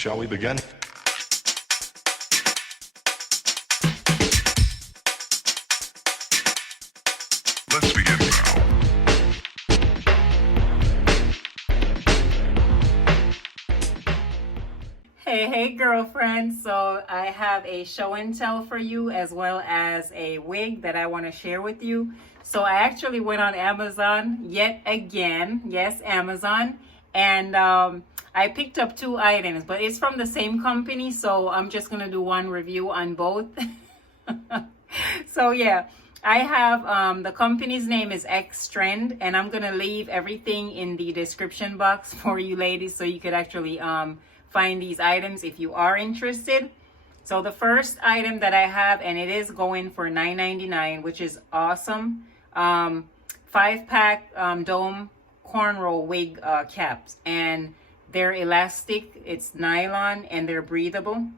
Shall we begin? Let's begin now. Hey girlfriend, so I have a show and tell for you as well as a wig that I want to share with you. So I actually went on Amazon yet again, yes, Amazon, and I picked up two items, but it's from the same company, so I'm just gonna do one review on both. So yeah, I have the company's name is XTREND, and I'm gonna leave everything in the description box for you ladies so you could actually find these items if you are interested. So the first item that I have, and it is going for $9.99, which is awesome. 5-pack dome cornrow wig caps, and they're elastic, it's nylon, and they're breathable.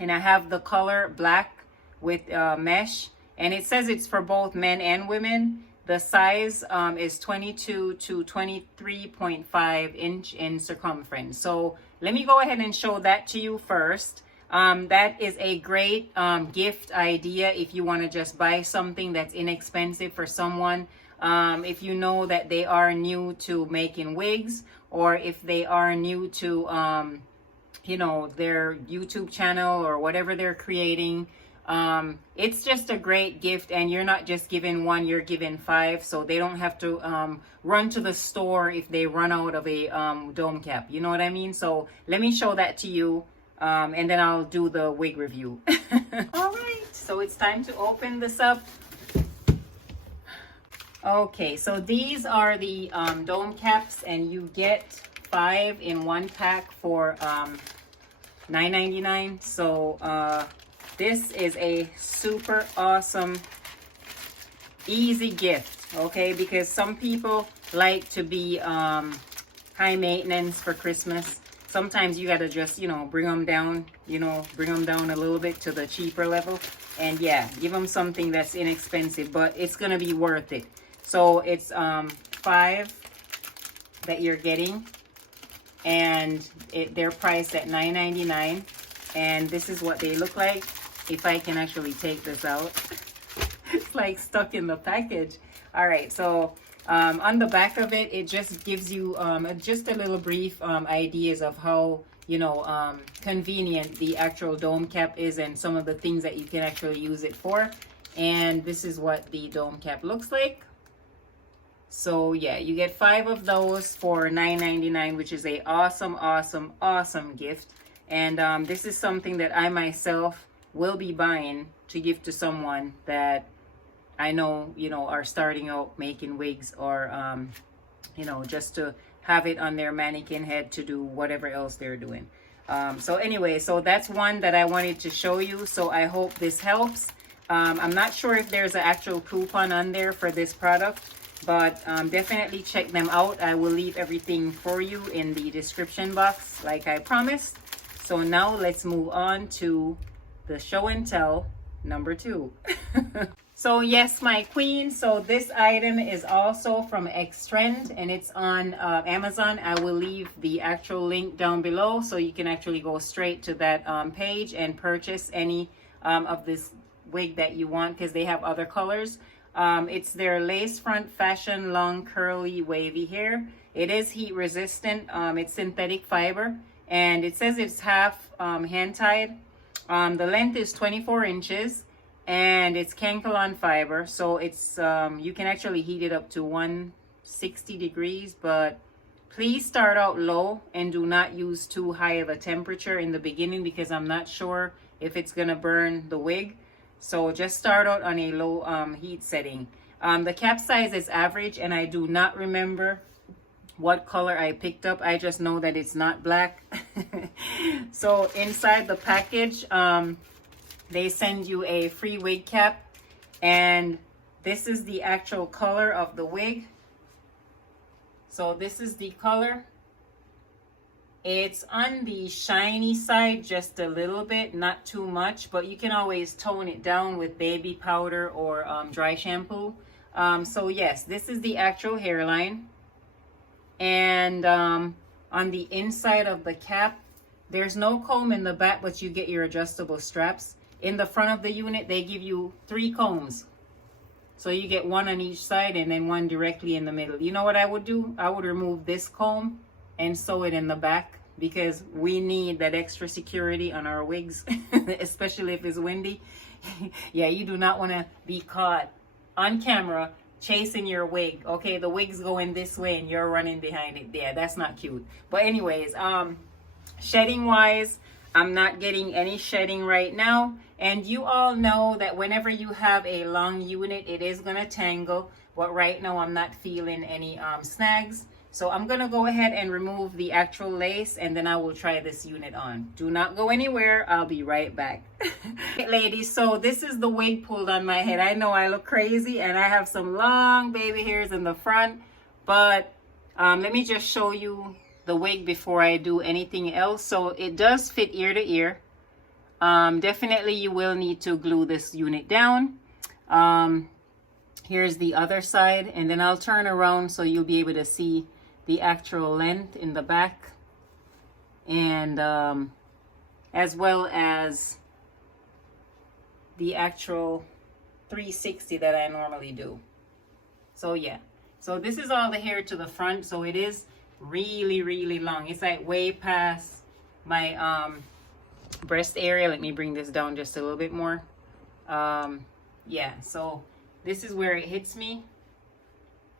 And I have the color black with mesh, and it says it's for both men and women. The size is 22 to 23.5 inch in circumference. So let me go ahead and show that to you first. That is a great gift idea if you want to just buy something that's inexpensive for someone. If you know that they are new to making wigs, or if they are new to, you know, their YouTube channel or whatever they're creating. It's just a great gift, and you're not just giving one, you're giving 5, so they don't have to run to the store if they run out of a dome cap, you know what I mean? So let me show that to you, and then I'll do the wig review. All right, so it's time to open this up. Okay, so these are the dome caps, and you get 5 in one pack for $9.99. So this is a super awesome, easy gift, okay? Because some people like to be high maintenance for Christmas. Sometimes you gotta just, you know, bring them down, bring them down a little bit to the cheaper level. And yeah, give them something that's inexpensive, but it's gonna be worth it. So it's 5 that you're getting, and they're priced at $9.99. And this is what they look like. If I can actually take this out. It's like stuck in the package. All right, so on the back of it, it just gives you just a little brief ideas of how, you know, convenient the actual dome cap is, and some of the things that you can actually use it for. And this is what the dome cap looks like. So yeah, you get 5 of those for $9.99, which is a awesome gift. And this is something that I myself will be buying to give to someone that I know, you know, are starting out making wigs, or you know, just to have it on their mannequin head to do whatever else they're doing. So anyway, so that's one that I wanted to show you. So I hope this helps. I'm not sure if there's an actual coupon on there for this product, but definitely check them out. I will leave everything for you in the description box like I promised. So now let's move on to the show and tell number 2. So yes, my queen, so this item is also from XTREND, and it's on Amazon. I will leave the actual link down below so you can actually go straight to that page and purchase any of this wig that you want, because they have other colors. It's their lace front fashion long curly wavy hair. It is heat resistant. It's synthetic fiber, and it says it's half hand tied. The length is 24 inches, and it's Kanekalon fiber, so it's you can actually heat it up to 160 degrees, but please start out low and do not use too high of a temperature in the beginning, because I'm not sure if it's gonna burn the wig. So just start out on a low heat setting. The cap size is average, and I do not remember what color I picked up. I just know that it's not black. So inside the package, they send you a free wig cap, and this is the actual color of the wig. So this is the color. It's on the shiny side just a little bit, not too much, but you can always tone it down with baby powder or dry shampoo. So yes, this is the actual hairline. And on the inside of the cap, There's no comb in the back, but you get your adjustable straps. In the front of the unit, they give you 3 combs. So you get 1 on each side and then 1 directly in the middle. You know what I would do? I would remove this comb and sew it in the back, because we need that extra security on our wigs, especially if it's windy. Yeah, you do not want to be caught on camera chasing your wig. Okay, the wig's going this way and you're running behind it. Yeah, that's not cute. But anyways, shedding wise, I'm not getting any shedding right now. And you all know that whenever you have a long unit, it is going to tangle. But right now I'm not feeling any snags. So I'm going to go ahead and remove the actual lace, and then I will try this unit on. Do not go anywhere. I'll be right back. Ladies, so this is the wig pulled on my head. I know I look crazy and I have some long baby hairs in the front, but let me just show you the wig before I do anything else. So it does fit ear to ear. Definitely you will need to glue this unit down. Here's the other side, and then I'll turn around so you'll be able to see the actual length in the back, and as well as the actual 360 that I normally do. So yeah, so this is all the hair to the front, so it is really long. It's like way past my breast area. Let me bring this down just a little bit more. Yeah, so this is where it hits me,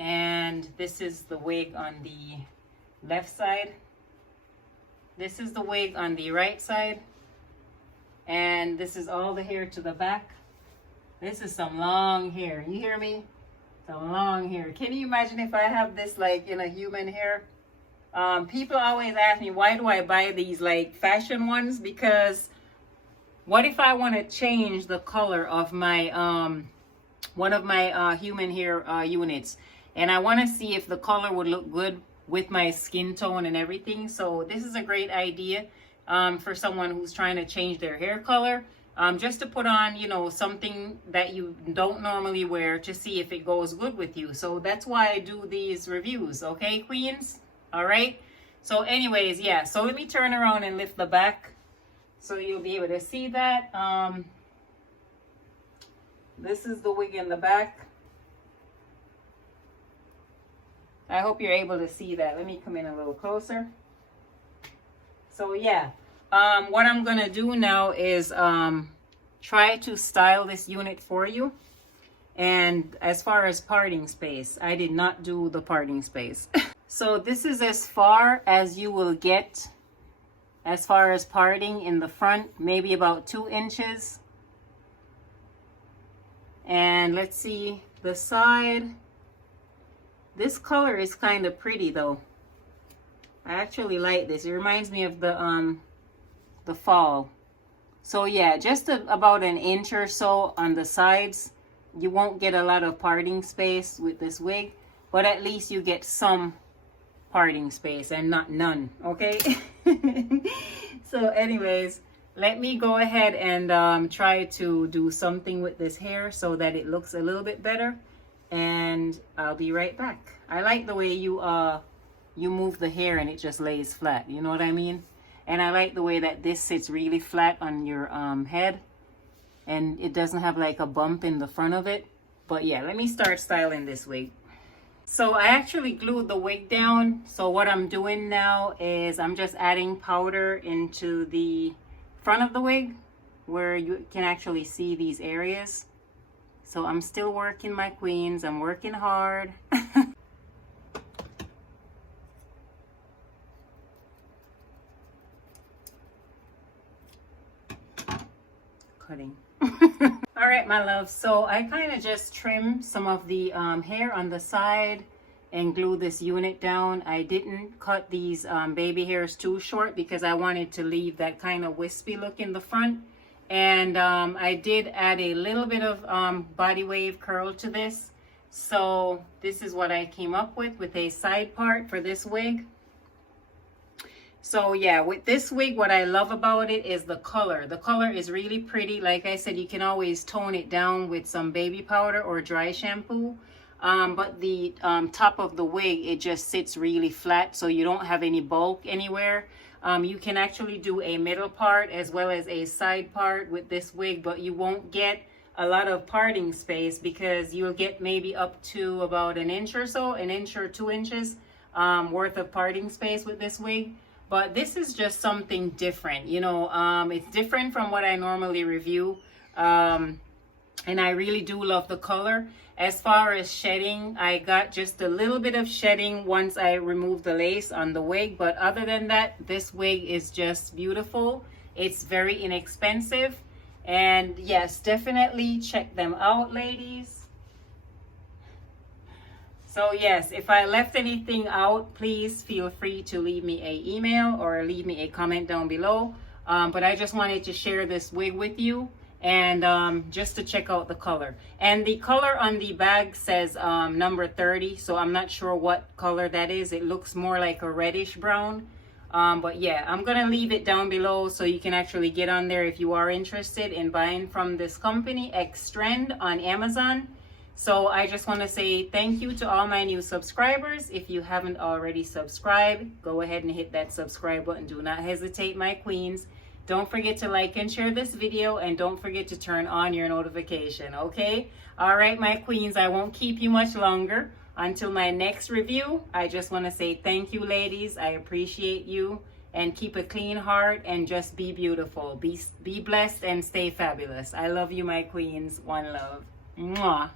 and this is the wig on the left side. This is the wig on the right side, and this is all the hair to the back. This is some long hair. You hear me? Some long hair. Can you imagine if I have this like in a human hair? People always ask me, why do I buy these like fashion ones? Because what if I want to change the color of my one of my human hair units, and I want to see if the color would look good with my skin tone and everything? So this is a great idea for someone who's trying to change their hair color, just to put on, you know, something that you don't normally wear to see if it goes good with you. So that's why I do these reviews. Okay, queens? All right. So anyways, yeah, so let me turn around and lift the back so you'll be able to see that. This is the wig in the back. I hope you're able to see that. Let me come in a little closer. So yeah, what I'm gonna do now is try to style this unit for you. And as far as parting space, I did not do the parting space. So this is as far as you will get as far as parting in the front, maybe about 2 inches. And let's see the side. This color is kind of pretty though. I actually like this. It reminds me of the fall. So yeah, just about 1 inch or so on the sides. You won't get a lot of parting space with this wig, but at least you get some parting space and not none. Okay. So anyways, let me go ahead and try to do something with this hair so that it looks a little bit better, and I'll be right back. I like the way you move the hair and it just lays flat, you know what I mean? And I like the way that this sits really flat on your head, and it doesn't have like a bump in the front of it. But yeah, let me start styling this wig. So I actually glued the wig down. So what I'm doing now is I'm just adding powder into the front of the wig where you can actually see these areas. So I'm still working, my queens. I'm working hard. Cutting. All right, my love. So I kind of just trimmed some of the hair on the side and glue this unit down. I didn't cut these baby hairs too short because I wanted to leave that kind of wispy look in the front. And I did add a little bit of body wave curl to this. So this is what I came up with a side part for this wig. So yeah, with this wig, what I love about it is the color. The color is really pretty. Like I said, you can always tone it down with some baby powder or dry shampoo. But the top of the wig, it just sits really flat, so you don't have any bulk anywhere. You can actually do a middle part as well as a side part with this wig, but you won't get a lot of parting space because you'll get maybe up to about an inch or so, an inch or 2 inches worth of parting space with this wig. But this is just something different, you know. It's different from what I normally review, and I really do love the color. As far as shedding, I got just a little bit of shedding once I removed the lace on the wig, but other than that, this wig is just beautiful. It's very inexpensive, and yes, definitely check them out, ladies. So yes, if I left anything out, please feel free to leave me an email or leave me a comment down below. But I just wanted to share this wig with you, and just to check out the color. And the color on the bag says number 30, so I'm not sure what color that is. It looks more like a reddish brown. But yeah, I'm gonna leave it down below so you can actually get on there if you are interested in buying from this company, XTREND, on Amazon. So I just want to say thank you to all my new subscribers. If you haven't already subscribed, go ahead and hit that subscribe button. Do not hesitate, my queens. Don't forget to like and share this video, and don't forget to turn on your notification, okay? All right, my queens, I won't keep you much longer. Until my next review, I just want to say thank you, ladies. I appreciate you, and keep a clean heart and just be beautiful. Be blessed and stay fabulous. I love you, my queens. One love. Mwah.